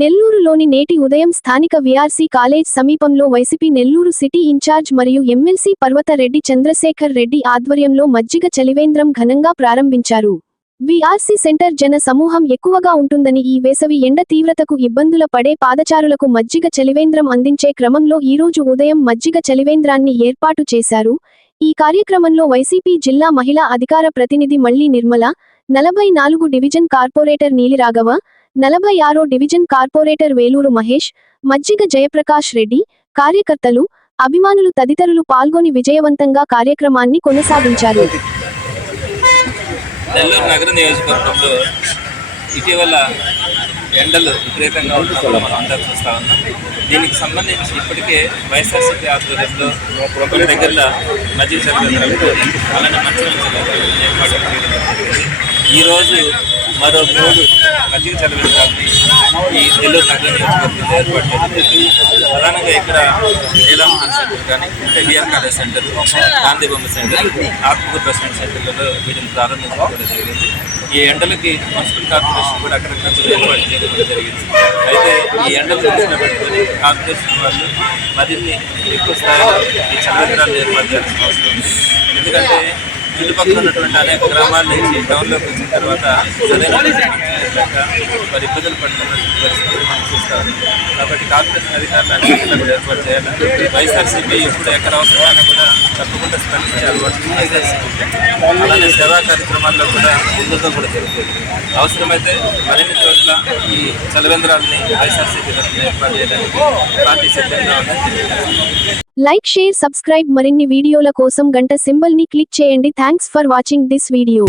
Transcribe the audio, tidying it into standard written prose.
నెల్లూరులోని నేటి ఉదయం స్థానిక వీఆర్సీ కాలేజ్ సమీపంలో వైసీపీ నెల్లూరు సిటీ ఇన్ఛార్జ్ మరియు ఎమ్మెల్సీ పర్వతరెడ్డి చంద్రశేఖర్ రెడ్డి ఆధ్వర్యంలో మజ్జిగ చలివేంద్రం ఘనంగా ప్రారంభించారు. వీఆర్సీ సెంటర్ జన సమూహం ఎక్కువగా ఉంటుందని ఈ వేసవి ఎండ తీవ్రతకు ఇబ్బందుల పడే పాదచారులకు మజ్జిగ చలివేంద్రం అందించే క్రమంలో ఈరోజు ఉదయం మజ్జిగ చలివేంద్రాన్ని ఏర్పాటు చేశారు. ఈ కార్యక్రమంలో వైసీపీ జిల్లా మహిళా అధికార ప్రతినిధి Malli Nirmala, 44 division corporator Neeliraghava, 46 division corporator Veluru Mahesh, Majjiga Jayaprakash Reddy, కార్యకర్తలు, అభిమానులు తదితరులు పాల్గొని విజయవంతంగా కార్యక్రమాన్ని కొనసాగించారు. నెల్లూరు నగర నియోజకవర్గంలో ఇటీవల ఎండలు విపరీతంగా ఉండడం మనం అందరూ చూస్తూ ఉన్నాం. దీనికి సంబంధించి ఇప్పటికే వైఎస్ఆర్సీపీ ఆధ్వర్యంలో కొన్ని దగ్గరలో మజ్జిగ చలివేంద్రాలు అలానే మంచి ఏర్పాటు ఈరోజు మరో 3 మజ్జిగ చలివేంద్రాలని ఈ నెల్లూరు నగర నియోజకవర్గంలో ఏర్పాటు చేస్తుంది. ప్రధానంగా ఇక్కడ నీలామహల్ సెంటర్ కానీ బిఆర్ కాలేజ్ సెంటర్, గాంధీ బొమ్మ సెంటర్, ఆత్మకూరు బస్టాండ్ సెంటర్లలో వీటిని ప్రారంభించడం కూడా జరిగింది. ఈ ఎండలకి మున్సిపల్ కార్పొరేషన్ కూడా అక్కడక్కడ ఏర్పాటు చేయడం కూడా జరిగింది. అయితే ఈ ఎండలు దృష్టిలో పెట్టుకుని కార్పొరేషన్ వాళ్ళు మరిన్ని ఎక్కువ స్థాయిలో ఈ చలివేంద్రాలను ఏర్పాటు చేయాల్సిన అవసరం ఉంది. ఎందుకంటే చుట్టుపక్కల ఉన్నటువంటి అనేక గ్రామాల నుంచి టౌన్లోకి వచ్చిన తర్వాత మరి ఇబ్బందులు పడుతున్న పరిస్థితులు మనం చూస్తాం. కాబట్టి కార్పొరేషన్ అధికారులు అన్నింటిలో కూడా ఏర్పాటు చేయాలి. వైఎస్ఆర్సీపీ ఎప్పుడు ఎక్కడ అవసరమైనా కూడా తప్పకుండా స్పందించే అలవాటు అలానే సేవా కార్యక్రమాల్లో కూడా ముందుగా కూడా జరుగుతుంది. అవసరమైతే మరిన్ని చోట్ల ఈ చలివేంద్రాలని వైఎస్ఆర్సీపీ ఏర్పాటు చేయడానికి పార్టీ సిద్ధంగా ఉందని. Like, share, subscribe. మరిన్ని వీడియోల కోసం గంట సింబల్ ని క్లిక్ చేయండి. Thanks for watching this video.